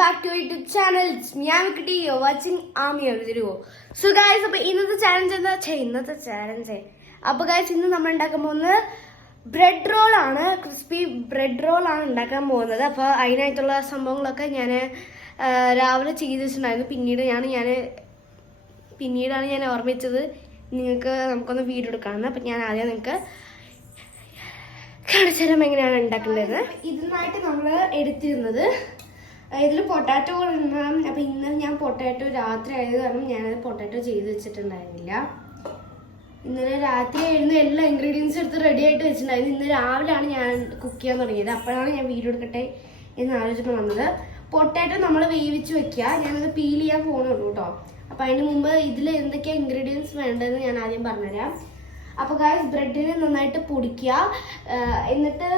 back to YouTube channel. It's me, Amikiti. You're watching Ami video. So guys, അപ്പോൾ ഇന്നത്തെ challenge അപ്പോൾ guys ഇന്ന് നമ്മൾ ഉണ്ടാക്കാൻ പോകുന്നത് ബ്രെഡ് റോൾ ആണ്. ക്രിസ്പി ബ്രെഡ് റോൾ ആണ് ഉണ്ടാക്കാൻ പോകുന്നത്. അപ്പോൾ അതിനായിട്ടുള്ള സംഭവങ്ങളൊക്കെ ഞാൻ രാവിലെ ചെയ്ത് വെച്ചിട്ടുണ്ടായിരുന്നു. പിന്നീടാണ് ഞാൻ ഓർമ്മിച്ചത് നമുക്കൊന്ന് വീഡിയോ എടുക്കാമെന്ന്. അപ്പം ഞാൻ ആദ്യം നിങ്ങൾക്ക് കാണിച്ചു തരാം എങ്ങനെയാണ് ഉണ്ടാക്കേണ്ടത്. ഇതിനായിട്ട് നമ്മൾ എടുത്തിരുന്നത് ഇതിൽ പൊട്ടാറ്റോ ഇടണം. അപ്പം ഇന്ന് ഞാൻ പൊട്ടാറ്റോ രാത്രി ആയത് കാരണം ഞാനത് പൊട്ടാറ്റോ ചെയ്ത് വെച്ചിട്ടുണ്ടായിരുന്നില്ല. ഇന്നലെ രാത്രി ആയിരുന്നു എല്ലാ ഇൻഗ്രീഡിയൻസും എടുത്ത് റെഡി ആയിട്ട് വെച്ചിട്ടുണ്ടായിരുന്നു. ഇന്ന് രാവിലെയാണ് ഞാൻ കുക്ക് ചെയ്യാൻ തുടങ്ങിയത്. അപ്പോഴാണ് ഞാൻ വീഡിയോ എടുക്കട്ടെ എന്ന് ആലോചിച്ചിട്ട് വന്നത്. പൊട്ടാറ്റോ നമ്മൾ വേവിച്ച് വെക്കുക. ഞാനത് പീൽ ചെയ്യാൻ പോകുന്നുള്ളൂ കേട്ടോ. അപ്പം അതിന് മുമ്പ് ഇതിൽ എന്തൊക്കെയാണ് ഇൻഗ്രീഡിയൻസ് വേണ്ടതെന്ന് ഞാൻ ആദ്യം പറഞ്ഞുതരാം. അപ്പോൾ ഗൈസ് ബ്രെഡിനെ നന്നായിട്ട് പൊടിക്കുക. എന്നിട്ട്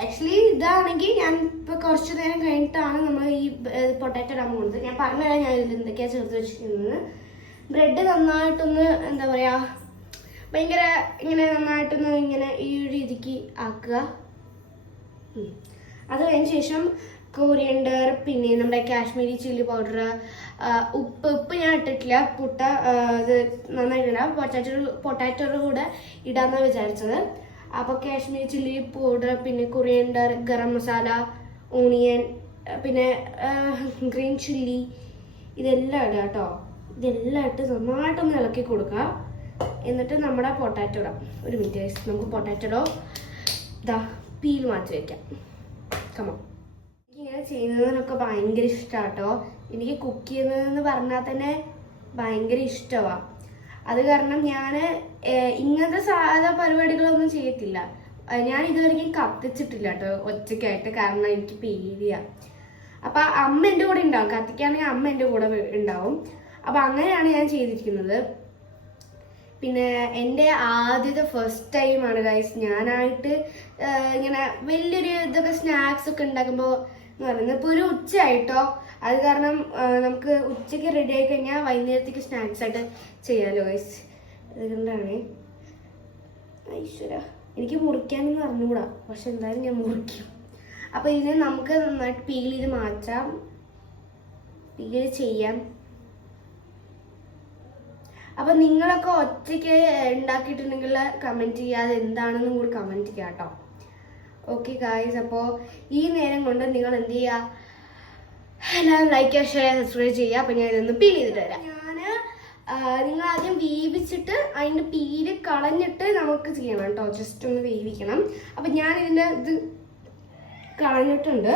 ആക്ച്വലി ഇതാണെങ്കിൽ ഞാൻ ഇപ്പോൾ കുറച്ച് നേരം കഴിഞ്ഞിട്ടാണ് നമ്മൾ ഈ പൊട്ടാറ്റോ ഇടാൻ പോകുന്നത്. ഞാൻ പറഞ്ഞുതരാം ഞാൻ ഇതിൽ എന്തൊക്കെയാണ് ചേർത്ത് വെച്ചിരിക്കുന്നത്. ബ്രെഡ് നന്നായിട്ടൊന്ന് എന്താ പറയുക ഭയങ്കര ഇങ്ങനെ നന്നായിട്ടൊന്ന് ഇങ്ങനെ ഈ ഒരു രീതിക്ക് ആക്കുക. അത് കഴിഞ്ഞ ശേഷം കൊറിയൻഡർ, പിന്നെ നമ്മുടെ കാശ്മീരി ചില്ലി പൗഡർ, ഉപ്പ് ഞാൻ ഇട്ടിട്ടില്ല. അത് നന്നായിട്ടിടാം. പൊട്ടാറ്റോയുടെ കൂടെ ഇടാമെന്നാണ് വിചാരിച്ചത്. അപ്പോൾ കാശ്മീരി ചില്ലി പൗഡർ, പിന്നെ കൊറിയൻഡർ, ഗരം മസാല, ഓണിയൻ, പിന്നെ ഗ്രീൻ ചില്ലി, ഇതെല്ലാം ഇടുക കേട്ടോ. ഇതെല്ലാം ഇട്ട് നന്നായിട്ടൊന്ന് ഇളക്കി കൊടുക്കുക. എന്നിട്ട് നമ്മുടെ പൊട്ടാറ്റോ ഇടാം. ഒരു മിനിറ്റ് നമുക്ക് പൊട്ടാറ്റോ ഇതാ പീൽ മാറ്റി വയ്ക്കാം. കമോ ഇങ്ങനെ ചെയ്യുന്നതിനൊക്കെ ഭയങ്കര ഇഷ്ടമാണ് കേട്ടോ. എനിക്ക് കുക്ക് ചെയ്യുന്നതെന്ന് പറഞ്ഞാൽ തന്നെ ഭയങ്കര ഇഷ്ടമാണ്. അത് കാരണം ഞാൻ ഇങ്ങനത്തെ സാധാ പരിപാടികളൊന്നും ചെയ്യത്തില്ല. ഞാൻ ഇതുവരെയും കത്തിച്ചിട്ടില്ല കേട്ടോ ഒറ്റയ്ക്കായിട്ട്, കാരണം എനിക്ക് പേടിയാണ്. അപ്പം അമ്മ എൻ്റെ കൂടെ ഉണ്ടാവും. കത്തിക്കുകയാണെങ്കിൽ അമ്മ എൻ്റെ കൂടെ ഉണ്ടാവും. അപ്പം അങ്ങനെയാണ് ഞാൻ ചെയ്തിരിക്കുന്നത്. പിന്നെ എൻ്റെ ആദ്യത്തെ ഫസ്റ്റ് ടൈമാണ് ഗൈസ് ഞാനായിട്ട് ഇങ്ങനെ വലിയൊരു ഇതൊക്കെ സ്നാക്സ് ഒക്കെ ഉണ്ടാക്കുമ്പോൾ എന്ന് പറയുന്നത്. ഇപ്പോൾ ഒരു ഉച്ചയായിട്ടോ. അത് കാരണം നമുക്ക് ഉച്ചയ്ക്ക് റെഡി ആയി കഴിഞ്ഞാൽ വൈകുന്നേരത്തേക്ക് സ്നാക്സ് ആയിട്ട് ചെയ്യാമല്ലോ ഗൈസ്. അതുകൊണ്ടാണ് ഈശ്വര എനിക്ക് മുറിക്കാനൊന്നും അറിഞ്ഞുകൂടാ, പക്ഷെ എന്തായാലും ഞാൻ മുറിക്കും. അപ്പോൾ ഇതിനെ നമുക്ക് നന്നായിട്ട് പീൽ ചെയ്ത് മാറ്റാം, പീൽ ചെയ്യാം. അപ്പം നിങ്ങളൊക്കെ ഒറ്റയ്ക്ക് ഉണ്ടാക്കിയിട്ടുണ്ടെങ്കിൽ കമൻറ്റ് ചെയ്യുക. അത് എന്താണെന്നും കൂടി കമൻറ്റ് ചെയ്യുക കേട്ടോ. ഓക്കെ ഗായ്സ്, അപ്പോൾ ഈ നേരം കൊണ്ട് നിങ്ങൾ എന്ത് ചെയ്യുക, എല്ലാവരും ലൈക്ക് ചെയ്യുക, ഷെയർ, സബ്സ്ക്രൈബ് ചെയ്യുക. അപ്പം ഞാൻ ഇതൊന്ന് പീൽ ചെയ്തിട്ട് തരാം. നിങ്ങൾ ആദ്യം വേവിച്ചിട്ട് അതിൻ്റെ പീല് കളഞ്ഞിട്ട് നമുക്ക് ചെയ്യണം കേട്ടോ. ജസ്റ്റ് ഒന്ന് വേവിക്കണം. അപ്പം ഞാൻ ഇതിൻ്റെ ഇത് കളഞ്ഞിട്ടുണ്ട്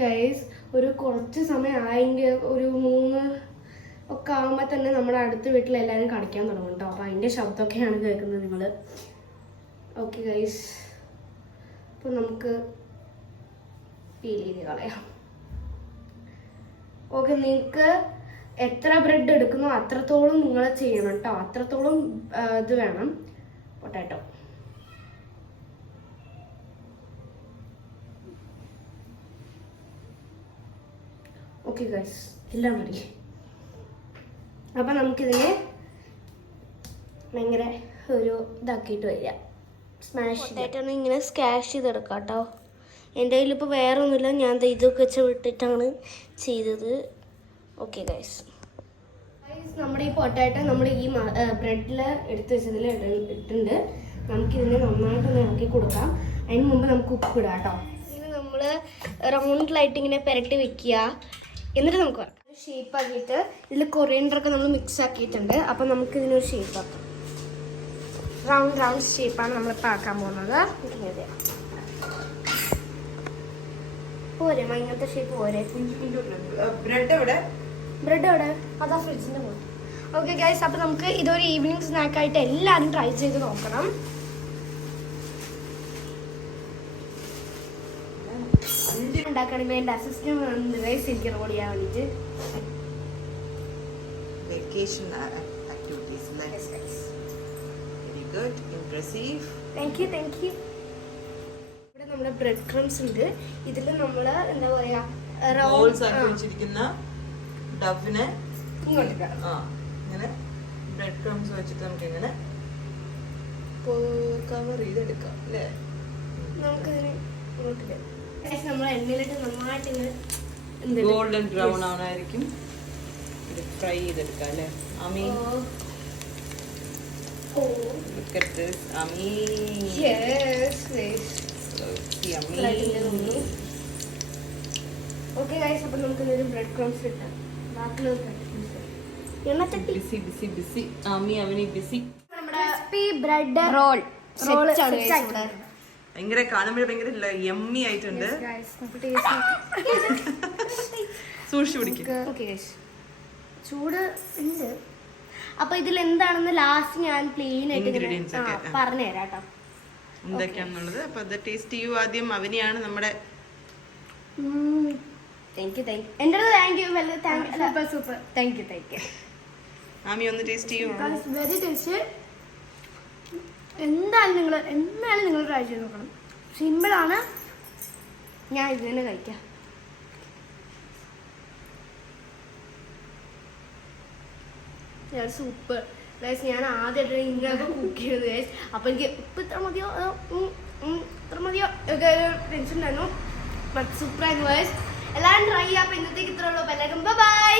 ഗൈസ്. ഒരു കുറച്ച് സമയം ആയെങ്കിൽ ഒരു 3 ഒക്കെ ആകുമ്പോൾ തന്നെ നമ്മുടെ അടുത്ത വീട്ടിലെല്ലാവരും കളിക്കാൻ തുടങ്ങും കേട്ടോ. അപ്പോൾ അതിൻ്റെ ശബ്ദമൊക്കെയാണ് കേൾക്കുന്നത് നിങ്ങൾ. ഓക്കെ ഗൈസ്, അപ്പോൾ നമുക്ക് പീൽ ചെയ്ത് കളയാം. ഓക്കെ, നിങ്ങൾക്ക് എത്ര ബ്രെഡ് എടുക്കുന്നോ അത്രത്തോളം നിങ്ങൾ ചെയ്യണം കേട്ടോ. അത്രത്തോളം ഇത് വേണം പൊട്ടാറ്റോ. ഓക്കെ ഗൈസ്, എല്ലാം റെഡി. അപ്പം നമുക്കിതിനെ ഭയങ്കര ഒരു ഇതാക്കിയിട്ട് വരിക. സ്മാഷ് പൊട്ടാറ്റോ ഇങ്ങനെ സ്കാഷ് ചെയ്തെടുക്കാം കേട്ടോ. എൻ്റെ കയ്യിലിപ്പോൾ വേറെ ഒന്നുമില്ല, ഞാൻ ഇതൊക്കെ വെച്ച് വിട്ടിട്ടാണ് ചെയ്തത്. ഓക്കെ ഗൈസ്, നമ്മുടെ ഈ പൊട്ടാറ്റോ നമ്മൾ ഈ ബ്രെഡിൽ എടുത്ത് വെച്ചതിൽ ഇട്ടുണ്ട്. നമുക്കിതിനെ നന്നായിട്ടൊന്ന് ഇറക്കി കൊടുക്കാം. അതിന് മുമ്പ് നമുക്ക് ഉപ്പിടാം കേട്ടോ. ഇങ്ങനെ നമ്മൾ റൗണ്ടിലായിട്ട് ഇങ്ങനെ പുരട്ടി വെക്കുക. എന്നിട്ട് നമുക്ക് ഷേപ്പ് ആക്കിയിട്ട് ഇതിൽ കൊറിയൻഡറൊക്കെ നമ്മൾ മിക്സ് ആക്കിയിട്ടുണ്ട്. അപ്പം നമുക്ക് ഇതിനൊരു ഷേപ്പ് ആക്കാം. റൗണ്ട് ഷേപ്പാണ് നമ്മളിപ്പോൾ ആക്കാൻ പോകുന്നത്. പോരെ ഇങ്ങനത്തെ ഷേപ്പ് പോരെ. ബ്രെഡ് എവിടെ? അതാ ഫ്രിഡ്ജിൻ്റെ പോലെ. ഓക്കെ ഗൈസ്, അപ്പം നമുക്ക് ഇതൊരു ഈവനിങ് സ്നാക്കായിട്ട് എല്ലാവരും ട്രൈ ചെയ്ത് നോക്കണം. ഉണ്ടാക്കണമെങ്കിൽ എൻ്റെ അസിസ്റ്റന്റ് ഗൈസ് എനിക്ക് റോൾ ചെയ്യാൻ വേണ്ടിയിട്ട്. Thank you. ഇവിടെ നമ്മുടെ ബ്രെഡ് ക്രംസ് ഉണ്ട്. ഇതിൽ നമ്മൾ എന്താ പറയാ ഡവിനെ ഇങ്ങനെ ബ്രെഡ് ക്രംസ് വെച്ചിട്ട് നമുക്ക് ഇങ്ങനെ കവർ ചെയ്തെടുക്കാം അല്ലേ. നമുക്കിതിന് ഇങ്ങോട്ടില്ല. നമ്മൾ എണ്ണയിലിട്ട് നന്നായിട്ട് ഇങ്ങനെ ഗോൾഡൻ ബ്രൗൺ ആണായിരിക്കും ഇത് ഫ്രൈ ചെയ്തെടുക്കാം അല്ലേ Ami look at this Ami okay guys അപ്പോൾ നമുക്ക് ഒരു ബ്രെഡ് ക്രംസ് ഇട്ടാം ബാക്കിയുള്ള എണ്ണച്ചട്ടി busy busy busy Ami Avani busy നമ്മുടെ ബ്രെഡ് റോൾ ഭയങ്കര കാണുമ്പോഴേ ഭയങ്കര യമ്മി ആയിട്ടുണ്ട് സൂക്ഷിച്ചു പിടിക്കും ചൂട് ഉണ്ട് അപ്പൊ ഇതിൽ എന്താണെന്ന് ലാസ്റ്റ് ഞാൻ പ്ലെയിൻ ആയിട്ട് പറഞ്ഞുതരാം കേട്ടോ എന്തൊക്കെയാണെന്നുള്ളത്. അപ്പൊ അത് ടേസ്റ്റ് ചെയ്യൂ ആദ്യം. അവനെയാണ് നമ്മുടെ ആമി ഒന്ന് ടേസ്റ്റ് ചെയ്യൂ. Very taste. എന്തായാലും നിങ്ങൾ ട്രൈ ചെയ്ത് നോക്കണം. സിമ്പിളാണ്. ഞാൻ ഇത് തന്നെ കഴിക്കാം. Super guys. ഞാൻ ആദ്യമായിട്ട് ഇങ്ങനെയൊക്കെ കുക്ക് ചെയ്തത് ഗൈസ്. അപ്പോൾ എനിക്ക് ഇപ്പം ഇത്ര മതിയോ ഒക്കെ ഒരു ടെൻഷൻ ഉണ്ടായിരുന്നു. ബട്ട് സൂപ്പറായിരുന്നു ഗൈസ്. എല്ലാവരും ട്രൈ ചെയ്യാം. അപ്പോൾ ഇന്നത്തേക്ക് ഇത്രേ ഉള്ളൂ. എല്ലാവർക്കും ബൈ.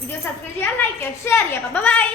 വീഡിയോ സബ്സ്ക്രൈബ് ചെയ്യാം, ലൈക്ക് ചെയ്യാം, ഷെയർ ചെയ്യാം. ബൈ.